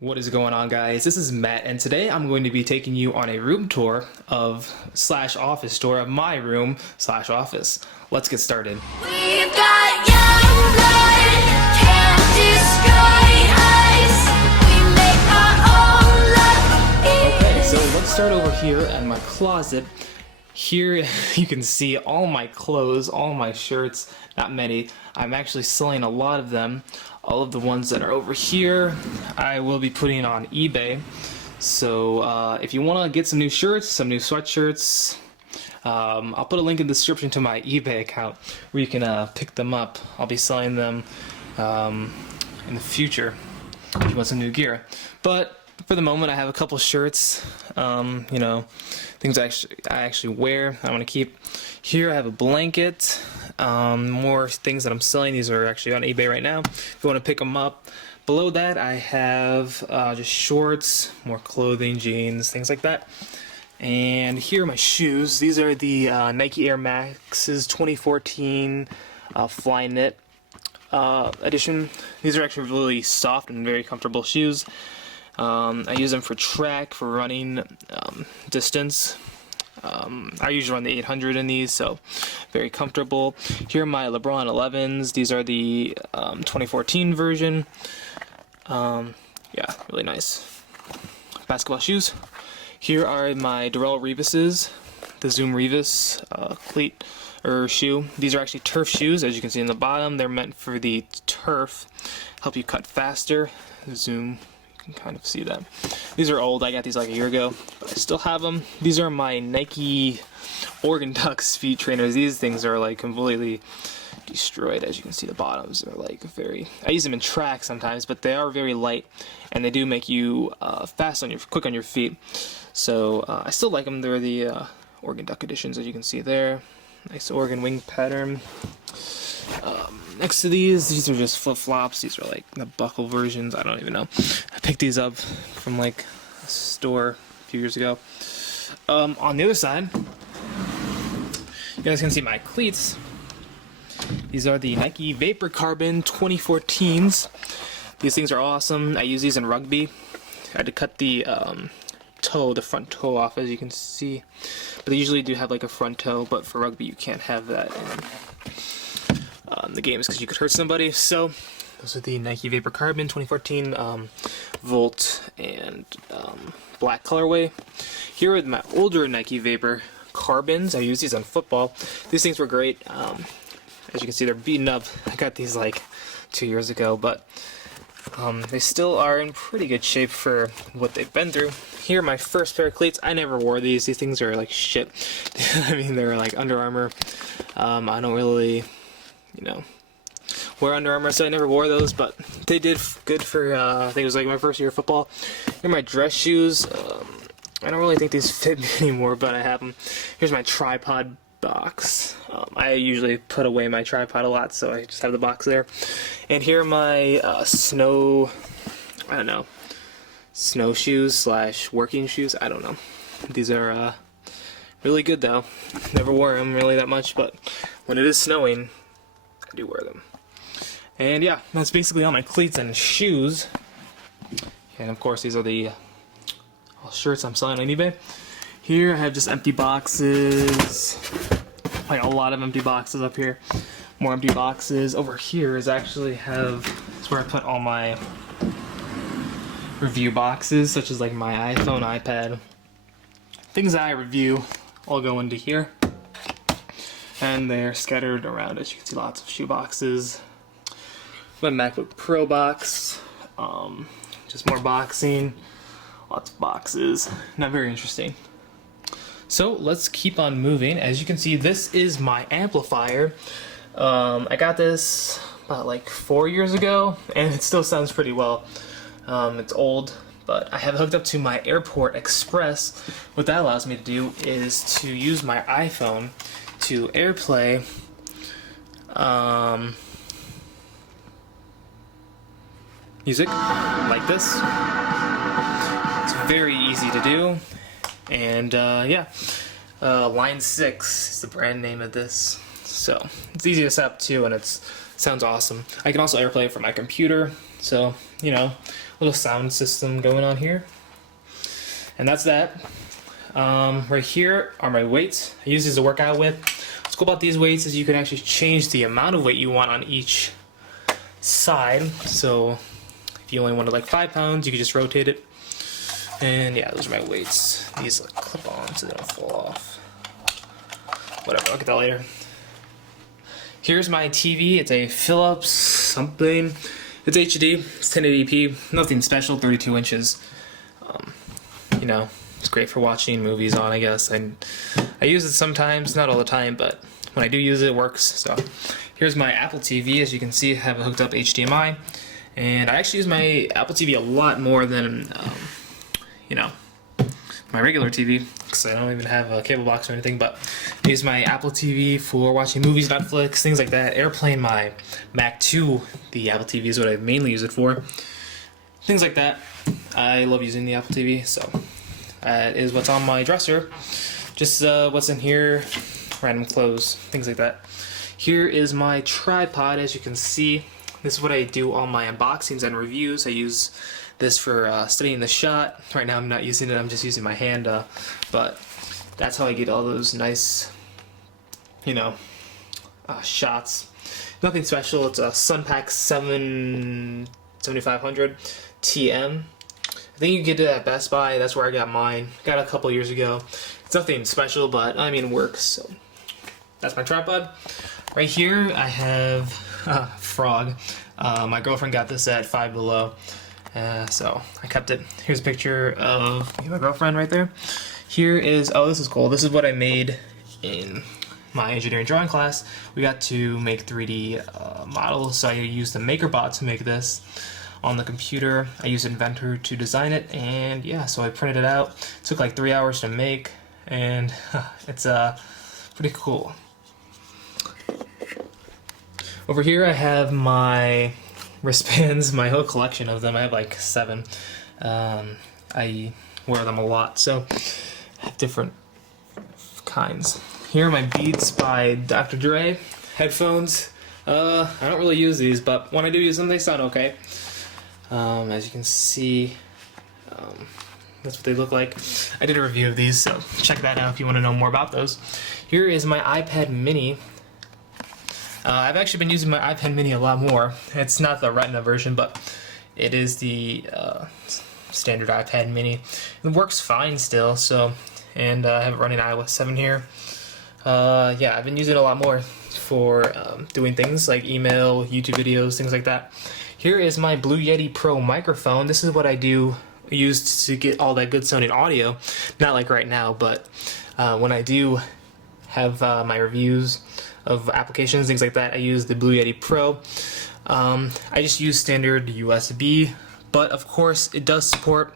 What is going on, guys? This is Matt, and today I'm going to be taking you on a room tour of / office tour of my room / office. Let's get started. We've got young blood, can't destroy us. We make our own luck. Okay, so let's start over here in my closet. Here you can see all my clothes, all my shirts, not many. I'm actually selling a lot of them. All of the ones that are over here, I will be putting on eBay. So if you want to get some new shirts, some new sweatshirts, I'll put a link in the description to my eBay account where you can pick them up. I'll be selling them in the future if you want some new gear. But for the moment, I have a couple shirts, you know, things I actually wear. I want to keep. Here I have a blanket, more things that I'm selling. These are actually on eBay right now if you want to pick them up. Below that I have just shorts, more clothing, jeans, things like that. And here are my shoes. These are the Nike Air Maxes 2014 Flyknit edition. These are actually really soft and very comfortable shoes. I use them for track, for running distance. I usually run the 800 in these, so very comfortable. Here are my LeBron 11s. These are the 2014 version. Yeah, really nice basketball shoes. Here are my Darrell Revises, the Zoom Revis cleat or shoe. These are actually turf shoes, as you can see in the bottom. They're meant for the turf, help you cut faster. Zoom. You can kind of see them. These are old. I got these like a year ago, but I still have them. These are my Nike Oregon Ducks feet trainers. These things are like completely destroyed. As you can see, the bottoms are like very. I use them in track sometimes, but they are very light, and they do make you quick on your feet. So I still like them. They're the Oregon Duck editions, as you can see there. Nice Oregon wing pattern. Next to these are just flip-flops. These are like the buckle versions. I don't even know. I picked these up from like a store a few years ago. On the other side, you guys can see my cleats. These are the Nike Vapor Carbon 2014s. These things are awesome. I use these in rugby. I had to cut the the front toe off, as you can see. But they usually do have like a front toe, but for rugby you can't have that in the games because you could hurt somebody. So those are the Nike Vapor Carbon 2014 Volt and black colorway. Here are my older Nike Vapor Carbons. I use these on football. These things were great. As you can see, they're beaten up. I got these like 2 years ago, but they still are in pretty good shape for what they've been through. Here are my first pair of cleats. I never wore these. These things are like shit. I mean, they're like Under Armour. I don't really, you know, wear Under Armour, so I never wore those, but they did good for, I think it was like my first year of football. Here are my dress shoes. I don't really think these fit me anymore, but I have them. Here's my tripod box. I usually put away my tripod a lot, so I just have the box there. And here are my snow shoes / working shoes. I don't know. These are really good though. Never wore them really that much, but when it is snowing, I do wear them. And yeah, that's basically all my cleats and shoes. And of course, these are the all shirts I'm selling on eBay. Here I have just empty boxes, like a lot of empty boxes up here. More empty boxes. Over here is actually it's where I put all my review boxes, such as like my iPhone, iPad. Things that I review all go into here. And they're scattered around. As you can see, lots of shoe boxes. My Macbook Pro box. Just more boxing. Lots of boxes. Not very interesting. So let's keep on moving. As you can see, this is my amplifier. I got this about like 4 years ago, and it still sounds pretty well. It's old, but I have it hooked up to my Airport Express. What that allows me to do is to use my iPhone to AirPlay music like this. It's very easy to do. And yeah, Line 6 is the brand name of this. So it's easy to set up too, and it sounds awesome. I can also AirPlay it from my computer, so you know, little sound system going on here. And that's that. Right here are my weights. I use these to work out with. What's cool about these weights is you can actually change the amount of weight you want on each side. So if you only wanted like 5 pounds, you could just rotate it. And yeah, those are my weights. These like clip on so they don't fall off. Whatever, I'll get that later. Here's my TV. It's a Philips something. It's HD. It's 1080p. Nothing special. 32 inches. You know, it's great for watching movies on, I guess. I use it sometimes, not all the time, but when I do use it, it works. So here's my Apple TV. As you can see, I have it hooked up HDMI. And I actually use my Apple TV a lot more than, you know, my regular TV, because I don't even have a cable box or anything, but I use my Apple TV for watching movies, Netflix, things like that. Airplane my Mac to the Apple TV is what I mainly use it for. Things like that. I love using the Apple TV, so that is what's on my dresser. Just what's in here, random clothes, things like that. Here is my tripod. As you can see, this is what I do all my unboxings and reviews. I use this for studying the shot. Right now I'm not using it, I'm just using my hand, but that's how I get all those nice, you know, shots. Nothing special. It's a Sunpack 7500 TM. I think you can get it at Best Buy. That's where I got mine. Got it a couple years ago. It's nothing special, but I mean, it works. So that's my tripod. Right here I have Frog. My girlfriend got this at Five Below. So I kept it. Here's a picture of my girlfriend right there. Here is, oh, this is cool. This is what I made in my engineering drawing class. We got to make 3D models, so I used the MakerBot to make this on the computer. I used Inventor to design it, and yeah, so I printed it out. It took like 3 hours to make, and it's pretty cool. Over here I have my wristbands, my whole collection of them. I have like 7. I wear them a lot, so I have different kinds. Here are my Beats by Dr. Dre Headphones. I don't really use these, but when I do use them, they sound okay. As you can see, that's what they look like. I did a review of these, so check that out if you want to know more about those. Here is my iPad mini. I've actually been using my iPad mini a lot more. It's not the Retina version, but it is the standard iPad mini. It works fine still, so, and I have it running iOS 7 here. Yeah, I've been using it a lot more for doing things like email, YouTube videos, things like that. Here is my Blue Yeti Pro microphone. This is what I use to get all that good sounding audio. Not like right now, but when I do have my reviews of applications, things like that, I use the Blue Yeti Pro. I just use standard USB, but of course it does support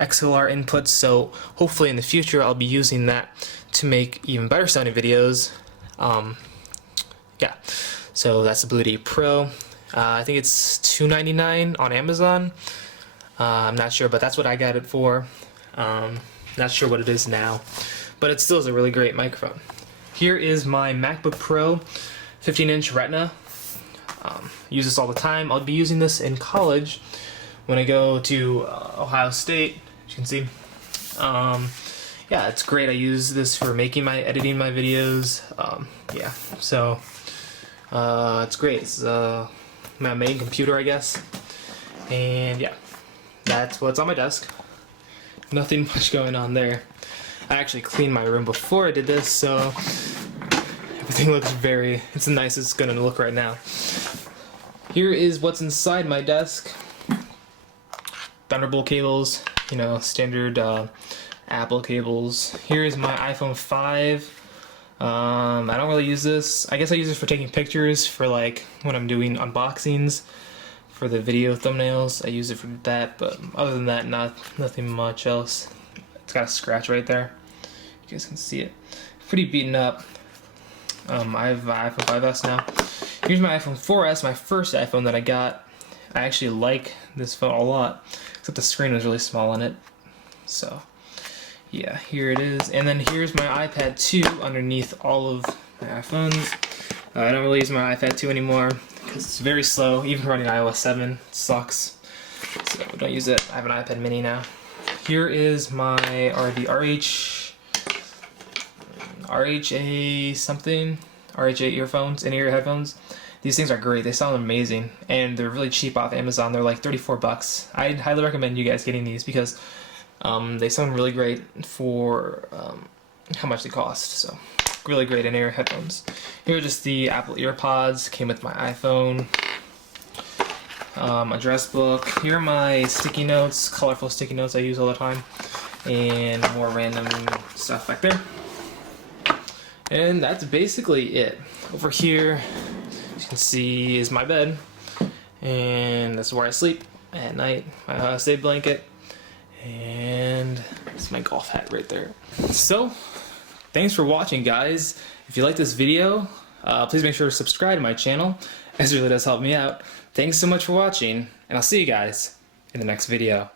XLR inputs, so hopefully in the future I'll be using that to make even better sounding videos. Yeah, so that's the Blue Yeti Pro. I think it's $2.99 on Amazon. I'm not sure, but that's what I got it for. Not sure what it is now, but it still is a really great microphone. Here is my MacBook Pro 15-inch Retina. Use this all the time. I'll be using this in college when I go to Ohio State, as you can see. Yeah, it's great. I use this for editing my videos. Yeah, so it's great. It's my main computer, I guess. And yeah, that's what's on my desk. Nothing much going on there. I actually cleaned my room before I did this, so everything looks it's the nicest it's gonna look right now. Here is what's inside my desk. Thunderbolt cables, you know, standard Apple cables. Here is my iPhone 5. I don't really use this. I guess I use it for taking pictures for like when I'm doing unboxings for the video thumbnails. I use it for that, but other than that, nothing much else. It's got a scratch right there. You guys can see it. Pretty beaten up. I have an iPhone 5S now. Here's my iPhone 4S, my first iPhone that I got. I actually like this phone a lot, except the screen was really small on it. So yeah, here it is. And then here's my iPad 2 underneath all of my iPhones. I don't really use my iPad 2 anymore because it's very slow. Even running iOS 7 sucks. So don't use it. I have an iPad mini now. Here is my RHA something, RHA earphones, in-ear headphones. These things are great. They sound amazing, and they're really cheap off Amazon. They're like 34 bucks. I'd highly recommend you guys getting these because they sound really great for how much they cost. So really great in-ear headphones. Here are just the Apple Earpods. Came with my iPhone. Address book. Here are my sticky notes, colorful sticky notes I use all the time, and more random stuff back there. And that's basically it. Over here, as you can see, is my bed, and that's where I sleep at night. My safe blanket, and it's my golf hat right there. So, thanks for watching, guys. If you like this video, please make sure to subscribe to my channel, as it really does help me out. Thanks so much for watching, and I'll see you guys in the next video.